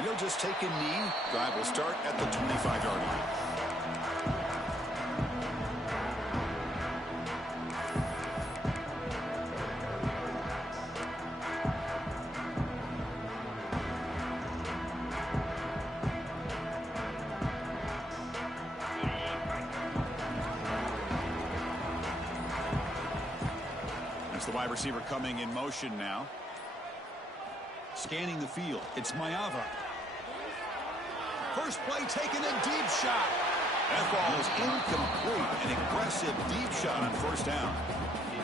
And he'll just take a knee. Drive will start at the 25-yard line. It's the wide receiver coming in motion now. Scanning the field. It's Mayava. First play taken, a deep shot. That ball is incomplete. An aggressive deep shot on first down.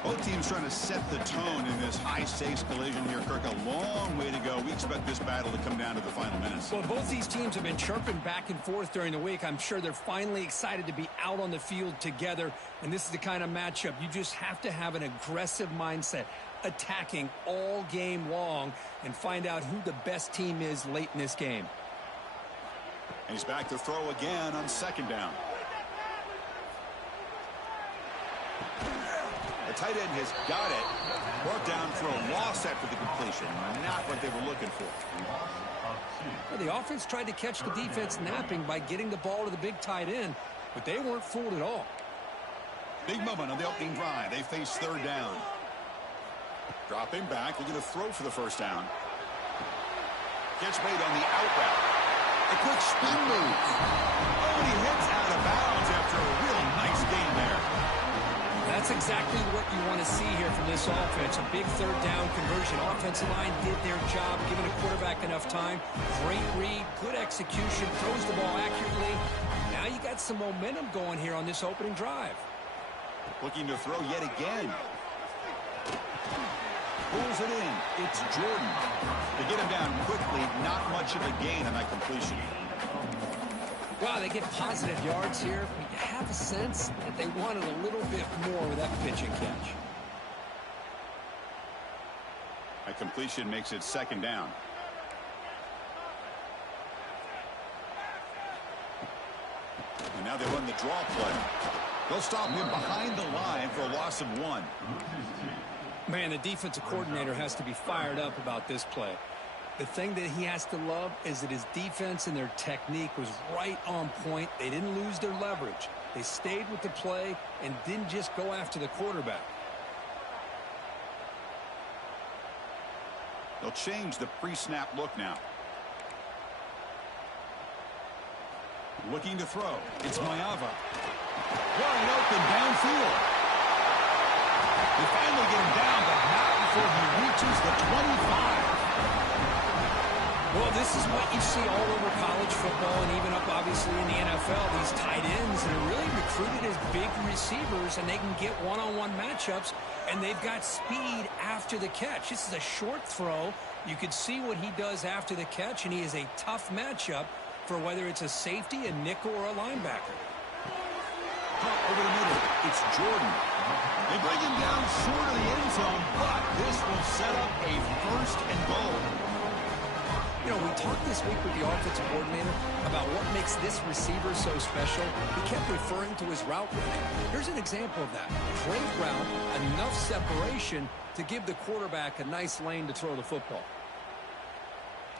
Both teams trying to set the tone in this high-stakes collision here. Kirk, a long way to go. We expect this battle to come down to the final minutes. Well, both these teams have been chirping back and forth during the week. I'm sure they're finally excited to be out on the field together. And this is the kind of matchup you just have to have an aggressive mindset, attacking all game long, and find out who the best team is late in this game. And he's back to throw again on second down. The tight end has got it. Brought down for a loss after the completion. Not what they were looking for. Well, the offense tried to catch the defense napping by getting the ball to the big tight end, but they weren't fooled at all. Big moment on the opening drive. They face third down. Dropping back. They're going to throw for the first down. Catch made on the out route. A quick spin move. Oh, and he hits out of bounds after a really nice gain there. That's exactly what you want to see here from this offense. A big third down conversion. Offensive line did their job, giving a quarterback enough time. Great read, good execution, throws the ball accurately. Now you got some momentum going here on this opening drive. Looking to throw yet again. Pulls it in. It's Jordan. To get him down quickly, not much of a gain on that completion. Wow, they get positive yards here. But you have a sense that they wanted a little bit more with that pitch and catch. That completion makes it second down. And now they run the draw play. They'll stop him behind the line for a loss of 1. Man, the defensive coordinator has to be fired up about this play. The thing that he has to love is that his defense and their technique was right on point. They didn't lose their leverage. They stayed with the play and didn't just go after the quarterback. They'll change the pre-snap look now. Looking to throw. It's Mayava. Wide open downfield. They finally get him down, but not before he reaches the 25. Well, this is what you see all over college football and even up, obviously, in the NFL. These tight ends that are really recruited as big receivers, and they can get one-on-one matchups, and they've got speed after the catch. This is a short throw. You can see what he does after the catch, and he is a tough matchup for whether it's a safety, a nickel, or a linebacker. Over the middle, it's Jordan. They bring him down short of the end zone, but this will set up a first and goal. You know, we talked this week with the offensive coordinator about what makes this receiver so special. He kept referring to his route running. Here's an example of that. Great route, enough separation to give the quarterback a nice lane to throw the football.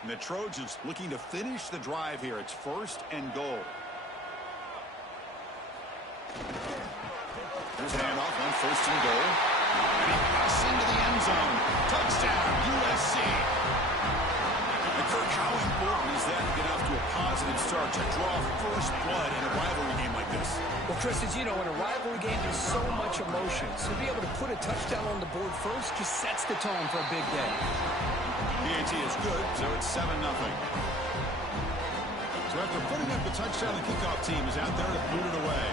And the Trojans looking to finish the drive here. It's first and goal. Here's an handoff on first and goal. And he passes into the end zone. Touchdown, USC. And Kirk, how important is that to get off to a positive start to draw first blood in a rivalry game like this? Well, Chris, as you know, in a rivalry game, there's so much emotion. So to be able to put a touchdown on the board first just sets the tone for a big day. PAT is good, so it's 7-0. So after putting up the touchdown, the kickoff team is out there to boot it away.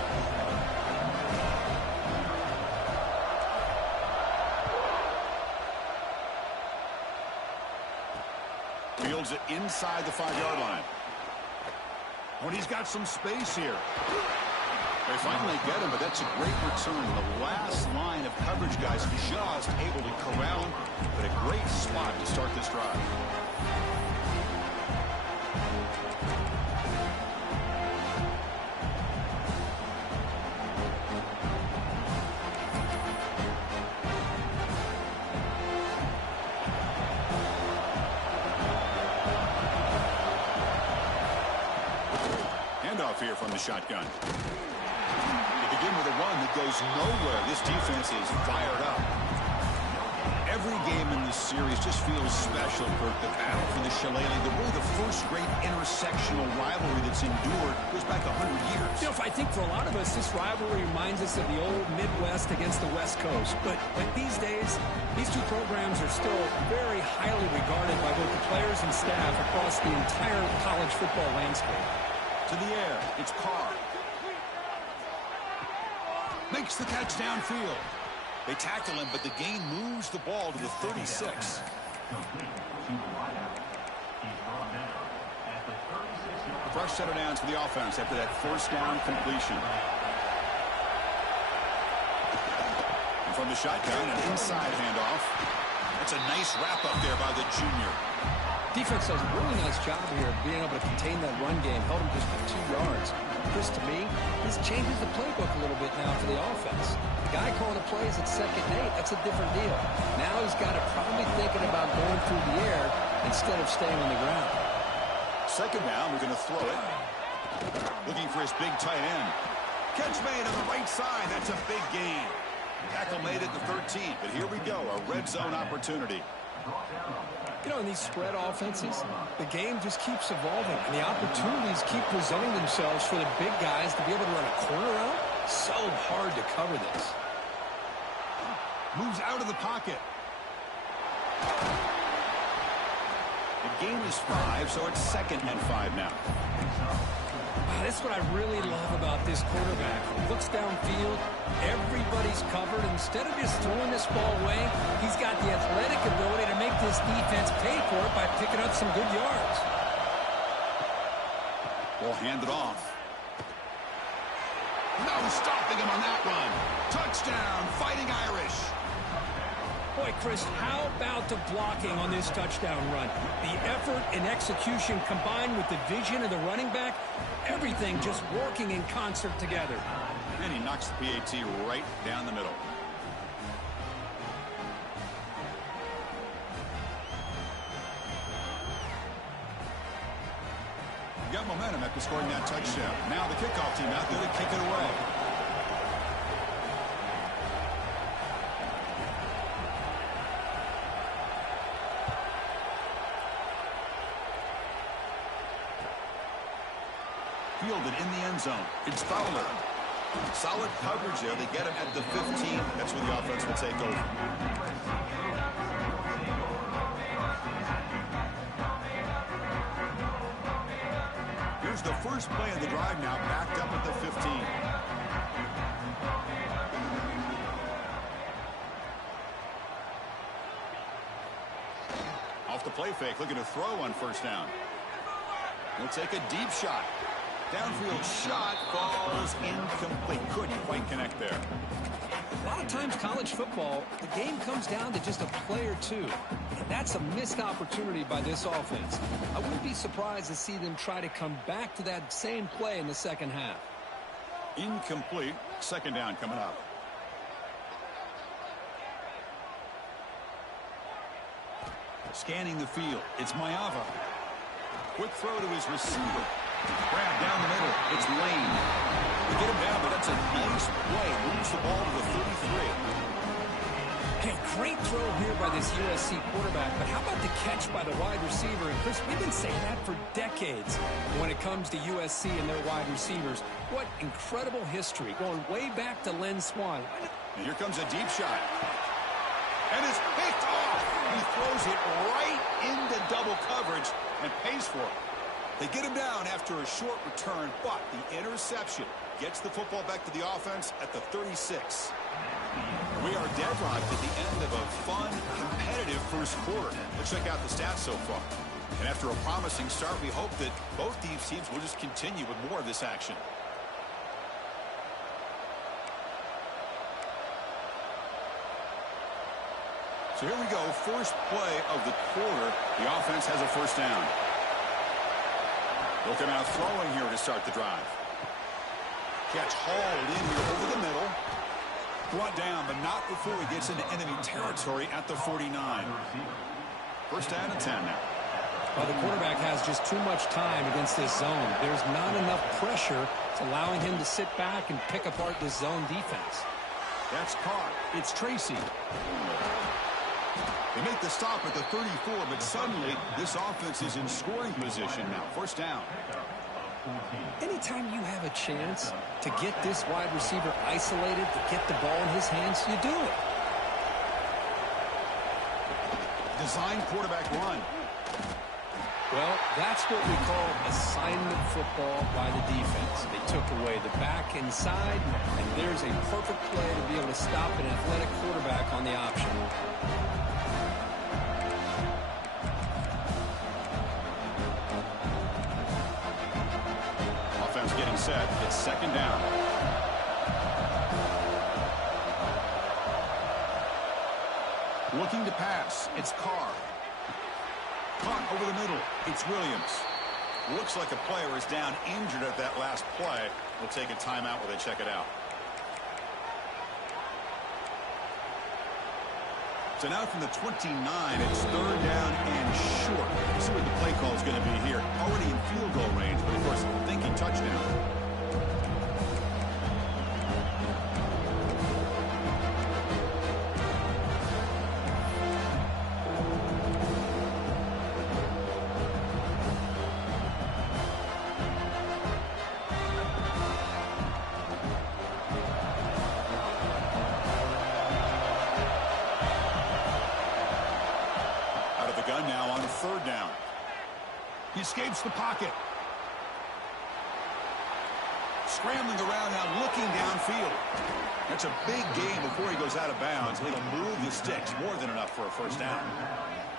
Fields it inside the 5-yard line. Oh, and he's got some space here. They finally get him, but that's a great return. The last line of coverage guys just able to corral him, but a great spot to start this drive. here from the shotgun. They begin with a run that goes nowhere. This defense is fired up. Every game in this series just feels special for the battle for the Shillelagh. Really the first great intersectional rivalry that's endured goes back 100 years. You know, I think for a lot of us, this rivalry reminds us of the old Midwest against the West Coast. But these days, these two programs are still very highly regarded by both the players and staff across the entire college football landscape. To the air, it's Carr. Makes the catch downfield. They tackle him, but the gain moves the ball to the 36. Fresh set of downs for the offense after that first down completion. And from the shotgun, an inside handoff. That's a nice wrap-up there by the junior. Defense does a really nice job here of being able to contain that run game. Held him just for 2 yards. Chris, to me, this changes the playbook a little bit now for the offense. The guy calling the plays at 2nd and 8, that's a different deal. Now he's got to probably thinking about going through the air instead of staying on the ground. 2nd down, we're going to throw it. Looking for his big tight end. Catch made on the right side. That's a big gain. Tackle made at the 13, but here we go, a red zone opportunity. You know, in these spread offenses, the game just keeps evolving, and the opportunities keep presenting themselves for the big guys to be able to run a corner out. So hard to cover this. Moves out of the pocket. The gain is 5, so it's 2nd and 5 now. That's what I really love about this quarterback. He looks downfield, everybody's covered. Instead of just throwing this ball away, he's got the athletic ability to make this defense pay for it by picking up some good yards. Ball handed off. No stopping him on that run. Touchdown, Fighting Irish. Boy, Chris, how about the blocking on this touchdown run? The effort and execution combined with the vision of the running back, everything just working in concert together. And he knocks the PAT right down the middle. Got momentum after scoring that touchdown. Now the kickoff team out there to kick it away. Fielded in the end zone. It's Fowler. Solid coverage there. They get him at the 15. That's where the offense will take over. Here's the first play of the drive now, backed up at the 15. Off the play fake, looking to throw on 1st down. He'll take a deep shot. Downfield shot falls incomplete. Couldn't quite connect there. A lot of times college football, the game comes down to just a play or two. And that's a missed opportunity by this offense. I wouldn't be surprised to see them try to come back to that same play in the 2nd half. Incomplete. 2nd down coming up. Scanning the field. It's Maeva. Quick throw to his receiver. Grab down the middle. It's Lane. They get him down, but that's a nice play. Moves the ball to the 33. Hey, great throw here by this USC quarterback, but how about the catch by the wide receiver? And Chris, we've been saying that for decades when it comes to USC and their wide receivers. What incredible history, going way back to Len Swan. And here comes a deep shot. And it's picked off. He throws it right into double coverage and pays for it. They get him down after a short return, but the interception gets the football back to the offense at the 36. We are deadlocked at the end of a fun, competitive first quarter. Let's check out the stats so far. And after a promising start, we hope that both these teams will just continue with more of this action. So here we go, first play of the quarter. The offense has a 1st down. Looking out throwing here to start the drive. Catch hauled in here over the middle. Brought down, but not before he gets into enemy territory at the 49. 1st down and 10 now. Well, the quarterback has just too much time against this zone. There's not enough pressure. It's allowing him to sit back and pick apart this zone defense. That's caught. It's Tracy. They make the stop at the 34, but suddenly this offense is in scoring position now. First down. Anytime you have a chance to get this wide receiver isolated, to get the ball in his hands, you do it. Design quarterback run. Well, that's what we call assignment football by the defense. They took away the back inside, and there's a perfect play to be able to stop an athletic quarterback on the option. Offense getting set. It's second down. Looking to pass. It's Carr. Caught over the middle. It's Williams. Looks like a player is down injured at that last play. We'll take a timeout while they check it out. So now from the 29, it's third down and short. Let's see what the play call is going to be here. Already in field goal range, but of course thinking touchdown. Third down. He escapes the pocket. Scrambling around now, looking downfield. That's a big gain before he goes out of bounds. He'll move the sticks, more than enough for a first down.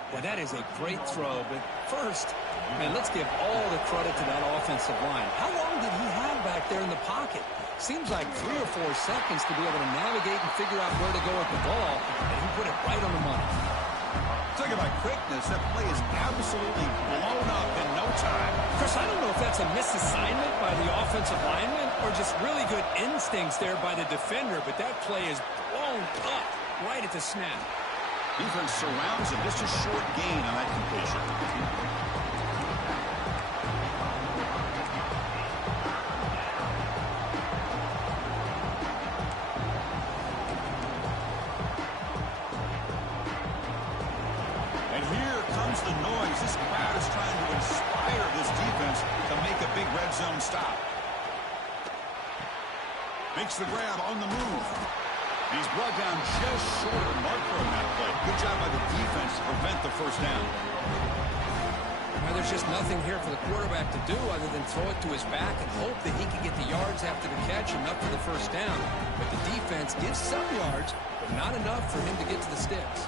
Well, that is a great throw, but first, man, let's give all the credit to that offensive line. How long did he have back there in the pocket? Seems like 3 or 4 seconds to be able to navigate and figure out where to go with the ball, and he put it right on the money. Talk about quickness. That play is absolutely blown up in no time. Chris, I don't know if that's a misassignment by the offensive lineman or just really good instincts there by the defender, but that play is blown up right at the snap. Defense surrounds him. Just a short gain on that completion. The noise. This crowd is trying to inspire this defense to make a big red zone stop. Makes the grab on the move. He's brought down just short of marker on that play. Good job by the defense to prevent the first down. Well, there's just nothing here for the quarterback to do other than throw it to his back and hope that he can get the yards after the catch, enough for the first down. But the defense gives some yards, but not enough for him to get to the sticks.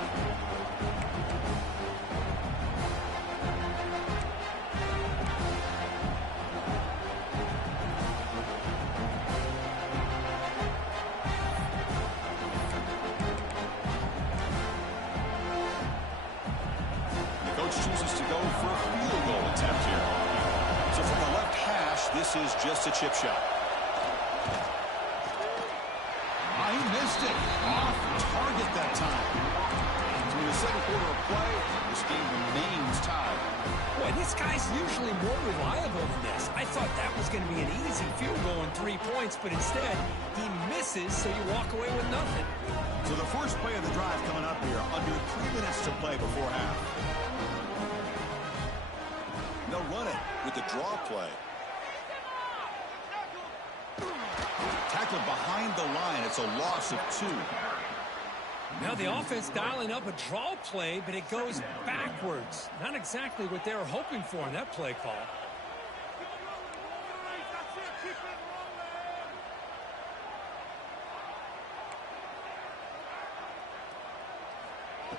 Chooses to go for a field goal attempt here. So from the left hash, this is just a chip shot. Oh, he missed it. Off target that time. So in the second quarter of play, this game remains tied. Boy, this guy's usually more reliable than this. I thought that was going to be an easy field goal and 3 points, but instead, he misses, so you walk away with nothing. So the first play of the drive coming up here, under 3 minutes to play before half. They'll run it with the draw play. Tackled behind the line. It's a loss of 2. Now the offense dialing up a draw play, but it goes backwards. Not exactly what they were hoping for in that play call.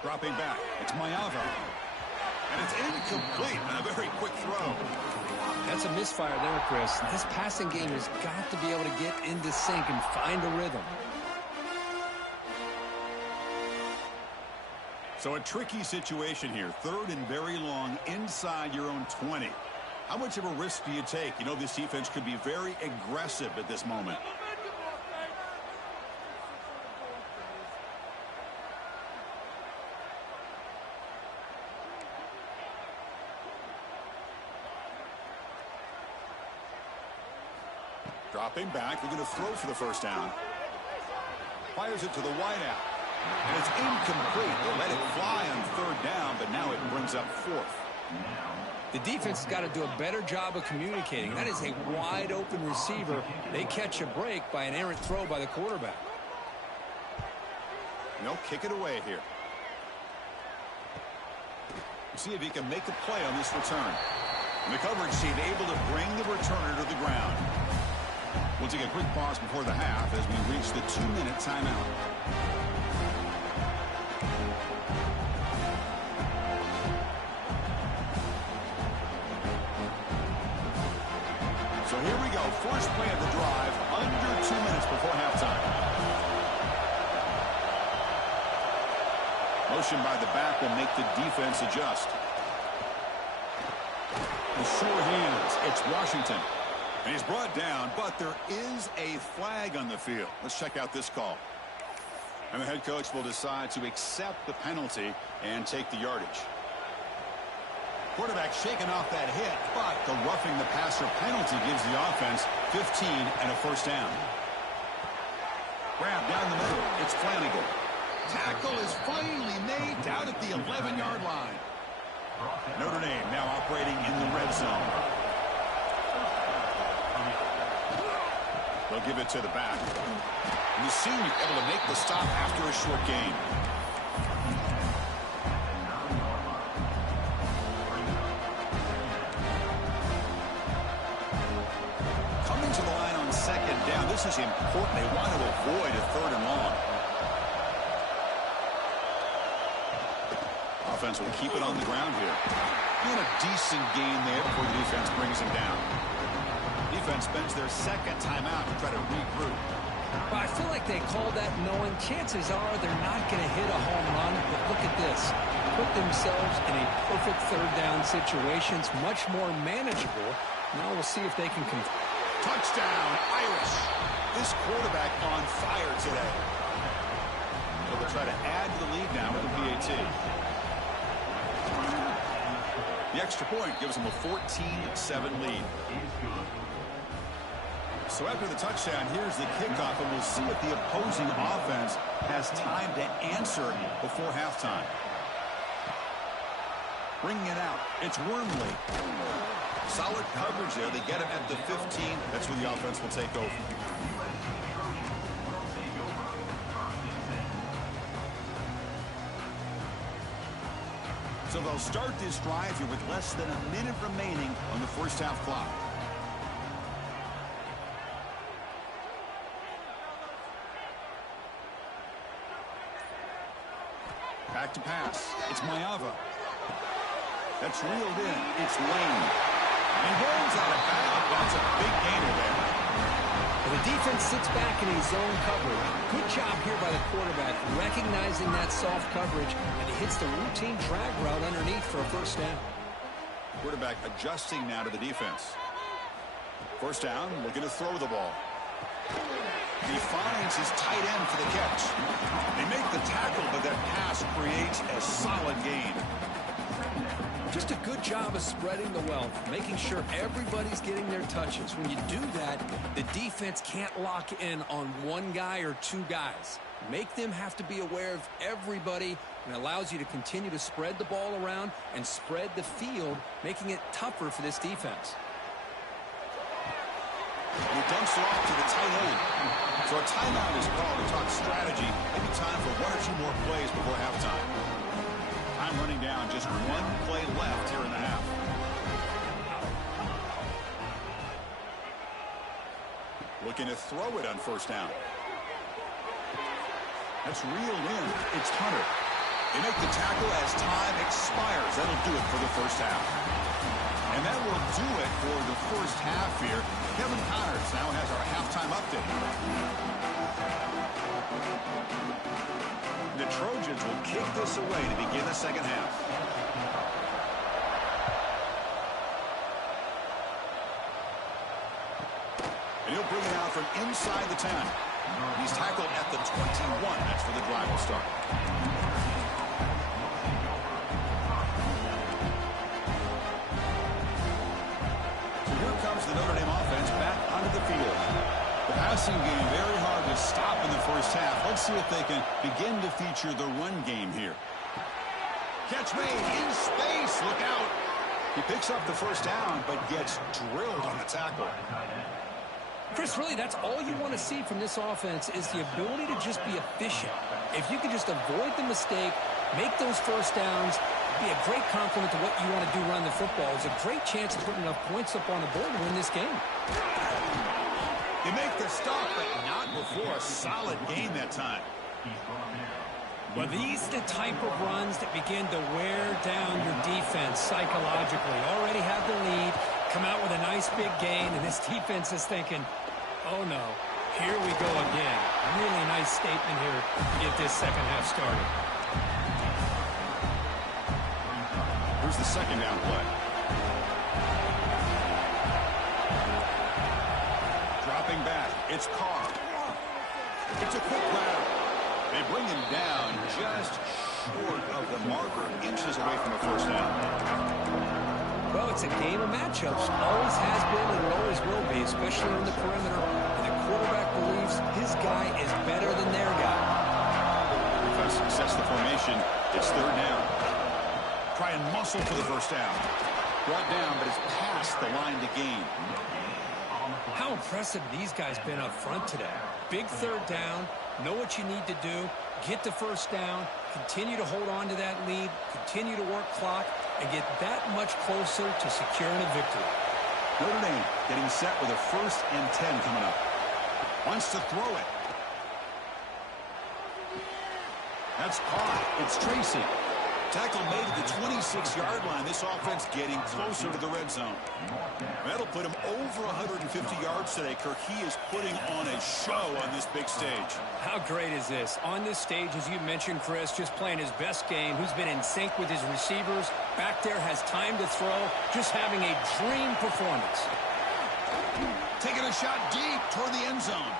Dropping back. It's Mayava. And it's incomplete on a very quick throw. That's a misfire there, Chris. This passing game has got to be able to get into sync and find a rhythm. So a tricky situation here. Third and very long inside your own 20. How much of a risk do you take? You know, this defense could be very aggressive at this moment. Dropping back, they're going to throw for the first down. Fires it to the wideout. And it's incomplete. They let it fly on third down, but now it brings up fourth. The defense has got to do a better job of communicating. That is a wide-open receiver. They catch a break by an errant throw by the quarterback. They'll kick it away here. See if he can make a play on this return. And the coverage team able to bring the returner to the ground. We'll take a quick pause before the half as we reach the 2-minute timeout. So here we go. First play of the drive, under 2 minutes before halftime. Motion by the back will make the defense adjust. The sure hands. It's Washington. And he's brought down, but there is a flag on the field. Let's check out this call. And the head coach will decide to accept the penalty and take the yardage. Quarterback shaking off that hit, but the roughing the passer penalty gives the offense 15 and a first down. Grab down the middle. It's Flanagan. Tackle is finally made down at the 11-yard line. Notre Dame now operating in the red zone. They'll give it to the back. And the senior able to make the stop after a short gain. Coming to the line on second down. This is important. They want to avoid a third and long. Offense will keep it on the ground here. Doing a decent gain there before the defense brings him down. Defense spends their second timeout to try to regroup. Well, I feel like they called that knowing chances are they're not going to hit a home run. But look at this. Put themselves in a perfect third down situation. It's much more manageable. Now we'll see if they can Touchdown, Irish. This quarterback on fire today. They'll try to add to the lead now with the PAT. The extra point gives them a 14-7 lead. So after the touchdown, here's the kickoff, and we'll see if the opposing offense has time to answer before halftime. Bringing it out, it's Wormley. Solid coverage there. They get him at the 15. That's where the offense will take over. So they'll start this drive here with less than a minute remaining on the first half clock. Back to pass. It's Mayava. That's reeled in. It's Lane. And he rolls out of bounds. That's a big gainer there. Well, the defense sits back in a zone coverage. Good job here by the quarterback, recognizing that soft coverage, and he hits the routine drag route underneath for a first down. Quarterback adjusting now to the defense. First down, looking to throw the ball. He finds his tight end for the catch. They make the tackle, but that pass creates a solid gain. Just a good job of spreading the wealth, making sure everybody's getting their touches. When you do that, the defense can't lock in on one guy or two guys. Make them have to be aware of everybody, and allows you to continue to spread the ball around and spread the field, making it tougher for this defense. He dumps it off to the tight end. So a timeout is called to talk strategy. Maybe time for one or two more plays before halftime. Time running down, just one play left here in the half. Looking to throw it on first down. That's reeled in. It's Hunter. They make the tackle as time expires. That'll do it for the first half. And that will do it for the first half here. Kevin Connors now has our halftime update. The Trojans will kick this away to begin the second half. And he'll bring it out from inside the 10. He's tackled at the 21. That's where the drive will start. So here comes the Notre Dame offense back onto the field. Passing game very hard to stop in the first half. Let's see if they can begin to feature the run game here. Catch made in space. Look out. He picks up the first down, but gets drilled on the tackle. Chris, really, that's all you want to see from this offense is the ability to just be efficient. If you can just avoid the mistake, make those first downs, be a great compliment to what you want to do running the football. It's a great chance of putting enough points up on the board to win this game. You make the stop, but not before a solid game that time. Well, these are the type of runs that begin to wear down your defense psychologically. Already have the lead, come out with a nice big gain, and this defense is thinking, oh no, here we go again. Really nice statement here to get this second half started. Here's the second down play. Dropping back, it's Carr. It's a quick grab. They bring him down just short of the marker, inches away from the first down. Well, it's a game of matchups. Always has been and it always will be, especially on the perimeter. And the quarterback believes his guy is better than their guy. Defense sets the formation. It's third down. Try and muscle for the first down. Brought down, but it's past the line to gain. How impressive these guys been up front today. Big third down. Know what you need to do. Get the first down. Continue to hold on to that lead. Continue to work clock. And get that much closer to securing a victory. Notre Dame getting set with a 1st and 10 coming up. Wants to throw it. That's caught. It's Tracy. Tackle made at the 26-yard line. This offense getting closer to the red zone. That'll put him over 150 yards today. Kirk, he is putting on a show on this big stage. How great is this? On this stage, as you mentioned, Chris, just playing his best game. Who's been in sync with his receivers. Back there has time to throw. Just having a dream performance. Taking a shot deep toward the end zone.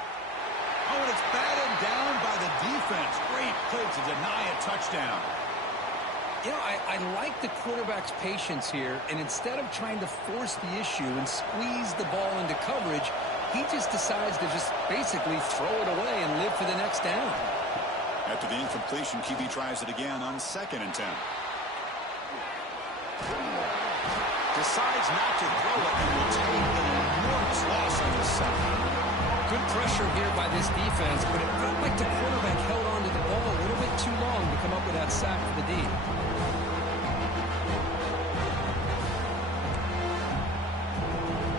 Oh, and it's batted down by the defense. Great play to deny a touchdown. You know, I like the quarterback's patience here, and instead of trying to force the issue and squeeze the ball into coverage, he just decides to just basically throw it away and live for the next down. After the incompletion, QB tries it again on 2nd and 10. Decides not to throw it and will take an enormous loss on this second. Good pressure here by this defense, but it felt like the quarterback held on to the ball a little bit too long to come up with that sack for the D.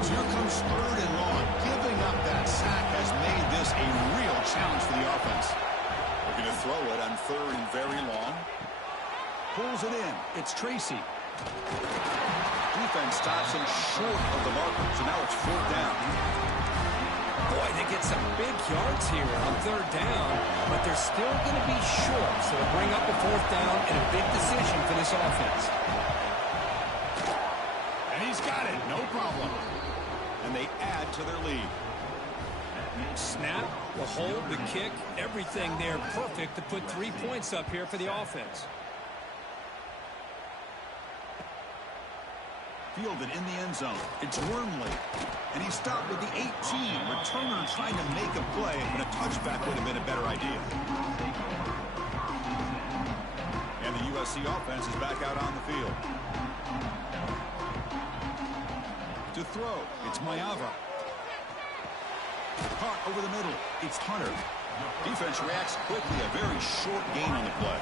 So here comes 3rd and long. Giving up that sack has made this a real challenge for the offense. Looking to throw it on 3rd and very long. Pulls it in. It's Tracy. Defense stops him short of the marker, so now it's 4th down. Boy, they get some big yards here on 3rd down, but they're still going to be short, so they'll bring up a 4th down and a big decision for this offense. And he's got it, no problem. And they add to their lead. Snap, the hold, the kick, everything there perfect to put 3 points up here for the offense. Fielded in the end zone. It's Wormley. And he stopped with the 18. Returner trying to make a play, but a touchback would have been a better idea. And the USC offense is back out on the field. To throw, it's Mayava. Caught over the middle. It's Hunter. Defense reacts quickly. A very short gain on the play.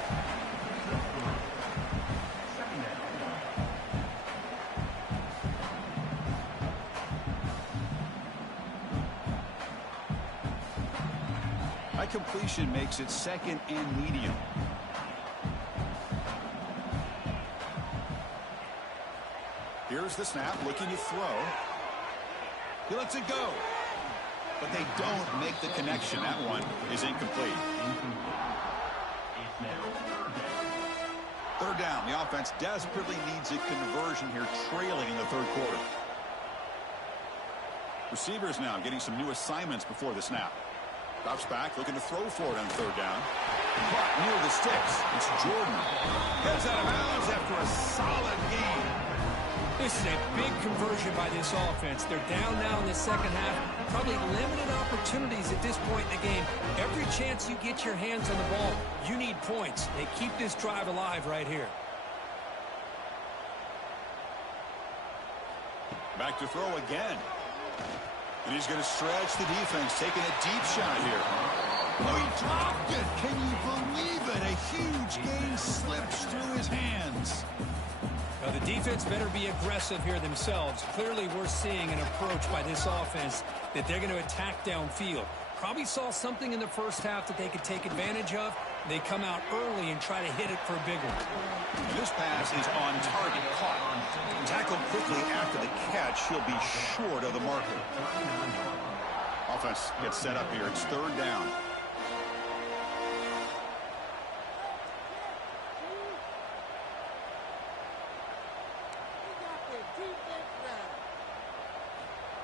High completion makes it 2nd and medium. Here's the snap, looking to throw. He lets it go. But they don't make the connection. That one is incomplete. 3rd down. The offense desperately needs a conversion here, trailing in the 3rd quarter. Receivers now getting some new assignments before the snap. Drops back, looking to throw for it on 3rd down. Caught near the sticks. It's Jordan. Gets out of bounds after a solid gain. This is a big conversion by this offense. They're down now in the second half. Probably limited opportunities at this point in the game. Every chance you get your hands on the ball, you need points. They keep this drive alive right here. Back to throw again. And he's going to stretch the defense, taking a deep shot here. Oh, he dropped it. Can you believe it? A huge gain slips through his hands. Now, the defense better be aggressive here themselves. Clearly, we're seeing an approach by this offense that they're going to attack downfield. Probably saw something in the first half that they could take advantage of. They come out early and try to hit it for a big one. This pass is on target, caught. Tackled quickly after the catch. He'll be short of the marker. Offense gets set up here. It's third down.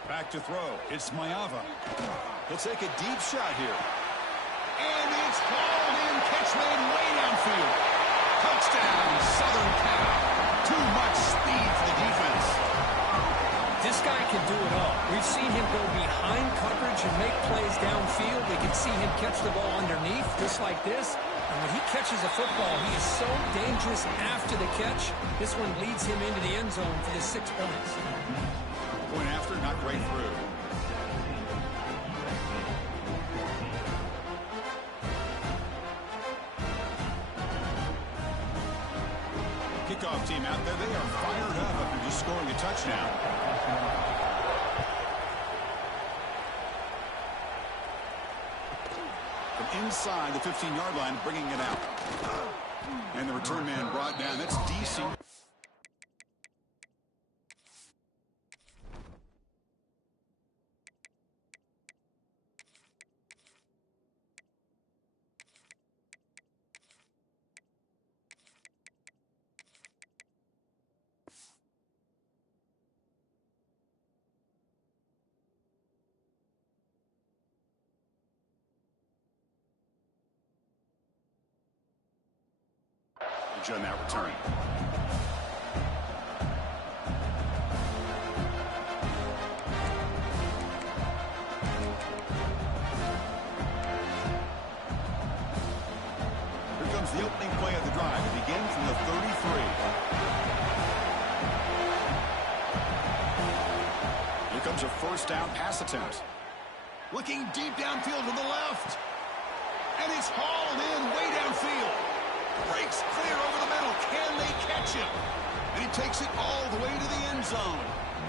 Back to throw. It's Mayava. He'll take a deep shot here. And it's hauled in. Catch made way downfield. Touchdown, Southern Cal. Too much speed for the defense. This guy can do it all. We've seen him go behind coverage and make plays downfield. We can see him catch the ball underneath, just like this. And when he catches a football, he is so dangerous after the catch. This one leads him into the end zone for the 6 points. Point after, not right through. Kickoff team out there, they are fired up after just scoring a touchdown. From inside the 15-yard line, bringing it out. And the return man brought down. That's DC. On that return. Here comes the opening play of the drive. It begins from the 33. Here comes a first down pass attempt. Looking deep downfield to the left. And it's hauled in way downfield. Breaks clear over the middle. Can they catch him? And he takes it all the way to the end zone.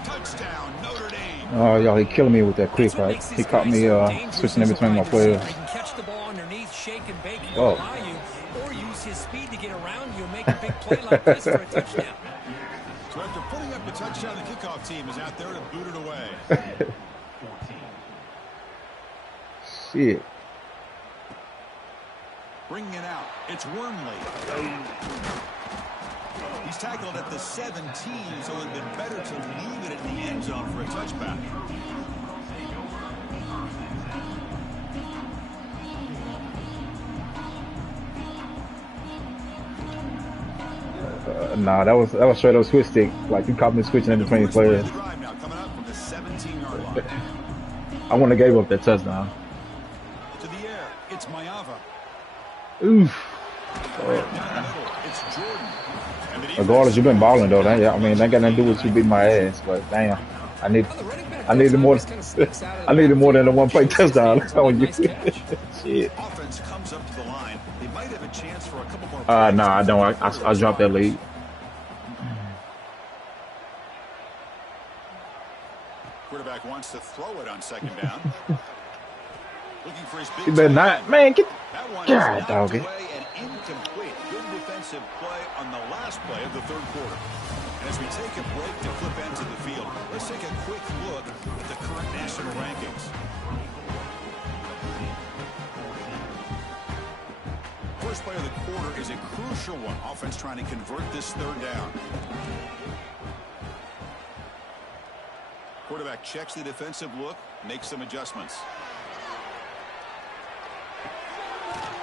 Touchdown, Notre Dame. Oh, y'all, he killing me with that quick, right? He caught me switching in between my players. He can catch the ball underneath, shake and bake and allow you, or use his speed to get around you and make a big play like this for a touchdown. So after putting up the touchdown, the kickoff team is out there to boot it away. Shit. Bringing it out. It's Wormley. He's tackled at the 17, so it would have been better to leave it in the end zone for a touchback. Nah, that was straight up switch stick. Like, you caught me switching in between players. Now coming up from the 17-yard line. I wouldn't have gave up that touchdown. To the air. It's Mayava. Oof. It's Jordan. Regardless, you've been balling though. That, I mean, that got nothing to do with you beating my ass. But damn, I needed more. I needed more than a one-play touchdown. Shit. Offense comes up to the line. They might have a chance for a couple more. No, I don't. I dropped that lead. Quarterback wants to throw it on second down. Looking for his big. You better not, man. Get. God, dog it. Incomplete. Good defensive play on the last play of the third quarter. And as we take a break to flip ends of the field, let's take a quick look at the current national rankings. First play of the quarter is a crucial one. Offense trying to convert this third down. Quarterback checks the defensive look, makes some adjustments.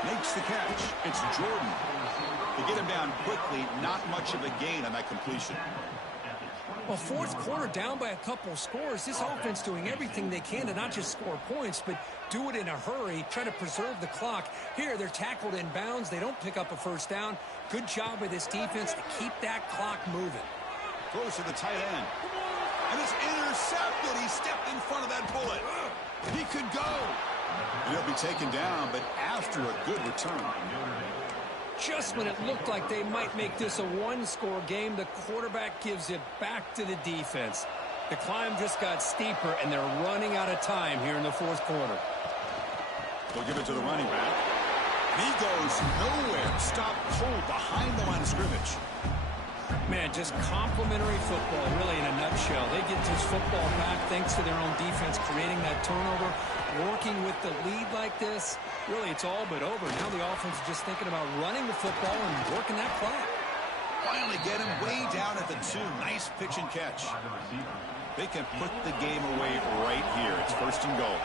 Makes the catch. It's Jordan. To get him down quickly, not much of a gain on that completion. Well, fourth quarter down by a couple scores. This offense doing everything they can to not just score points, but do it in a hurry, try to preserve the clock. Here, they're tackled in bounds. They don't pick up a first down. Good job by this defense to keep that clock moving. Throws to the tight end. And it's intercepted. He stepped in front of that bullet. He could go. And he'll be taken down, but after a good return. Just when it looked like they might make this a one-score game, the quarterback gives it back to the defense. The climb just got steeper, and they're running out of time here in the fourth quarter. They'll give it to the running back. He goes nowhere. Stop cold behind the line of scrimmage. Man, just complimentary football, really, in a nutshell. They get this football back thanks to their own defense creating that turnover. Working with the lead like this, really, it's all but over. Now the offense is just thinking about running the football and working that clock. Finally get him way down at the 2. Nice pitch and catch. They can put the game away right here. It's first and goal.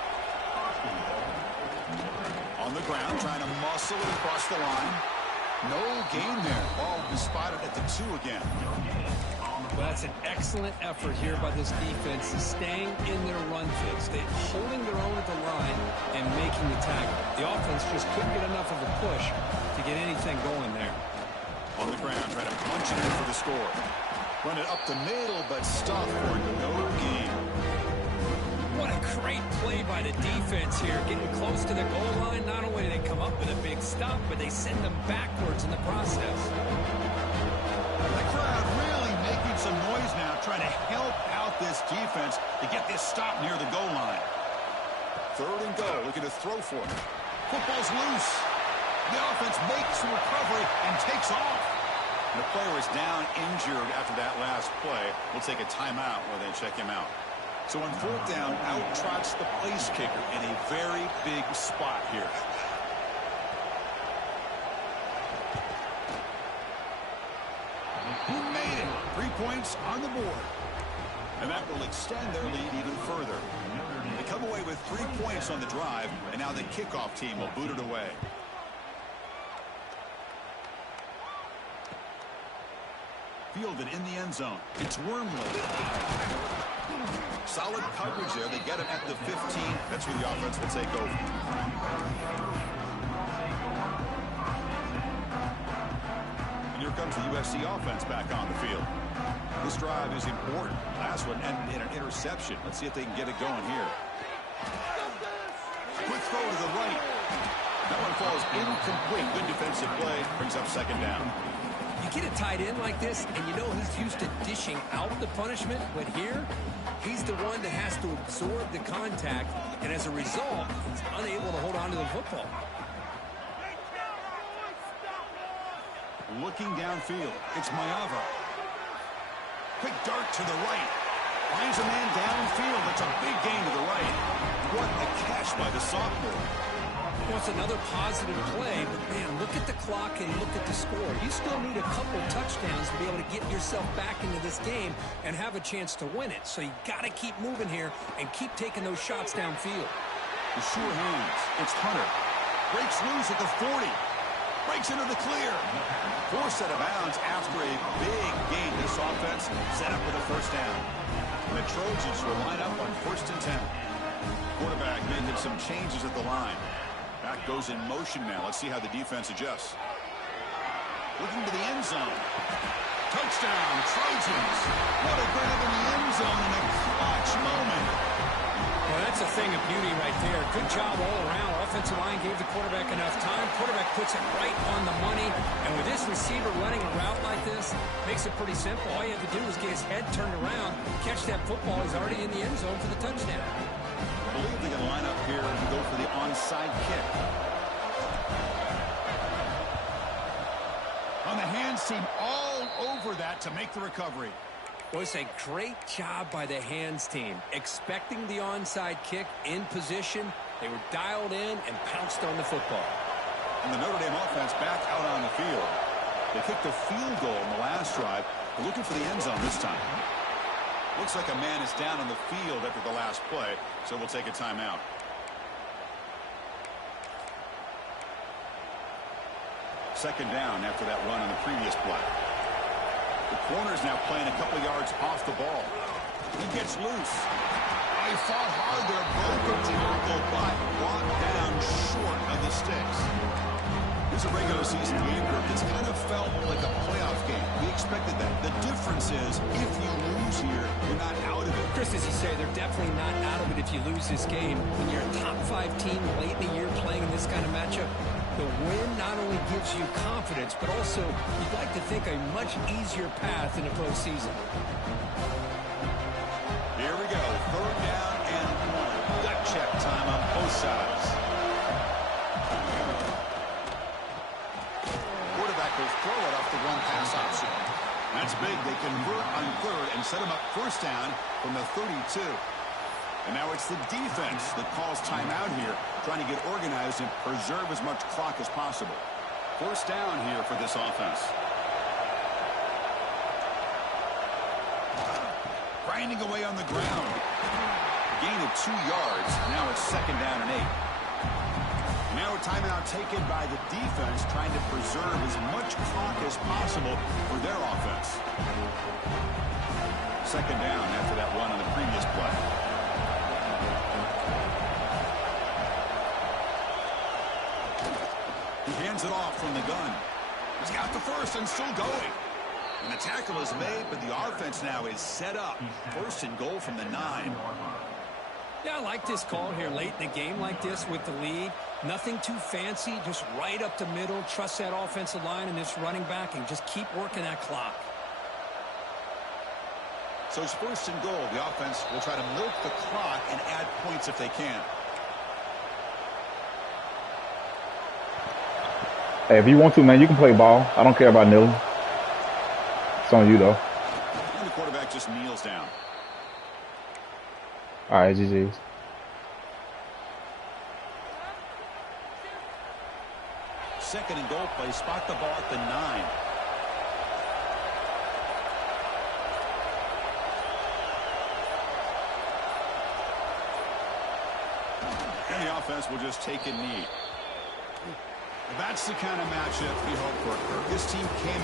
On the ground, trying to muscle it across the line. No gain there. Ball is spotted at the 2 again. Well, that's an excellent effort here by this defense, staying in their run fix. They're holding their own at the line and making the tackle. The offense just couldn't get enough of a push to get anything going there. On the ground, trying to punch it in for the score. Run it up the middle, but stop for no gain. What a great play by the defense here. Getting close to the goal line, not only do they come up with a big stop, but they send them backwards in the process. The crowd really making some noise now, trying to help out this defense to get this stop near the goal line. Third and goal, looking to throw for it. Football's loose. The offense makes the recovery and takes off. And the player is down injured after that last play. We'll take a timeout while they check him out. So on fourth down, out trots the place kicker in a very big spot here. Who made it? 3 points on the board. And that will extend their lead even further. They come away with 3 points on the drive, and now the kickoff team will boot it away. Fielded in the end zone. It's Wormley. Solid coverage there. They get him at the 15. That's where the offense will take over. And here comes the USC offense back on the field. This drive is important. Last one ended in an interception. Let's see if they can get it going here. Quick throw to the right. That one falls incomplete. Good defensive play. Brings up second down. You get a tight end like this, and you know he's used to dishing out the punishment, but here, he's the one that has to absorb the contact, and as a result, he's unable to hold on to the football. Looking downfield, it's Mayava. Quick dart to the right. Finds a man downfield. That's a big gain to the right. What a catch by the sophomore. Well, it's another positive play, but man, look at the clock and look at the score. You still need a couple touchdowns to be able to get yourself back into this game and have a chance to win it. So you got to keep moving here and keep taking those shots downfield. The sure hands. It's Hunter. Breaks loose at the 40. Breaks into the clear. Forced out of bounds after a big gain. This offense set up with a first down. And the Trojans will line up on 1st and 10. Quarterback making some changes at the line. Back goes in motion now. Let's see how the defense adjusts. Looking to the end zone. Touchdown, Trojans. What a grab in the end zone in a clutch moment. Well, that's a thing of beauty right there. Good job all around. Offensive line gave the quarterback enough time. Quarterback puts it right on the money. And with this receiver running a route like this, makes it pretty simple. All you have to do is get his head turned around, catch that football. He's already in the end zone for the touchdown. I believe they're going to line up here and go for the onside kick. On the hands team, all over that to make the recovery. Well, it's a great job by the hands team. Expecting the onside kick in position. They were dialed in and pounced on the football. And the Notre Dame offense back out on the field. They kicked a field goal in the last drive. They're looking for the end zone this time. Looks like a man is down on the field after the last play, so we'll take a timeout. Second down after that run on the previous play. The corner's now playing a couple yards off the ball. He gets loose. He fought hard there, broke a tackle, but brought down short of the sticks. It's a regular season game group that's kind of felt like a playoff game. We expected that. The difference is, if you lose here, you're not out of it. Chris, as you say, they're definitely not out of it if you lose this game. When you're a top-5 team late in the year playing in this kind of matchup, the win not only gives you confidence, but also, you'd like to think, a much easier path in the postseason. Here we go. 3rd down and 1. Gut check time on both sides. Will throw it off the run pass option. That's big. They convert on 3rd and set him up 1st down from the 32. And now it's the defense that calls timeout here, trying to get organized and preserve as much clock as possible. 1st down here for this offense. Grinding away on the ground. Gain of 2 yards. Now it's 2nd down and 8. Now a timeout taken by the defense, trying to preserve as much clock as possible for their offense. 2nd down after that run on the previous play. He hands it off from the gun. He's got the 1st and still going. And the tackle is made, but the offense now is set up. 1st and goal from the 9. Yeah, I like this call here late in the game like this with the lead. Nothing too fancy, just right up the middle. Trust that offensive line and this running back and just keep working that clock. So it's 1st and goal. The offense will try to milk the clock and add points if they can. Hey, if you want to, man, you can play ball. I don't care about kneeling. It's on you, though. And the quarterback just kneels down. All right, GG's. Second and goal play. Spot the ball at the 9. And the offense will just take a knee. That's the kind of matchup we hope for. This team came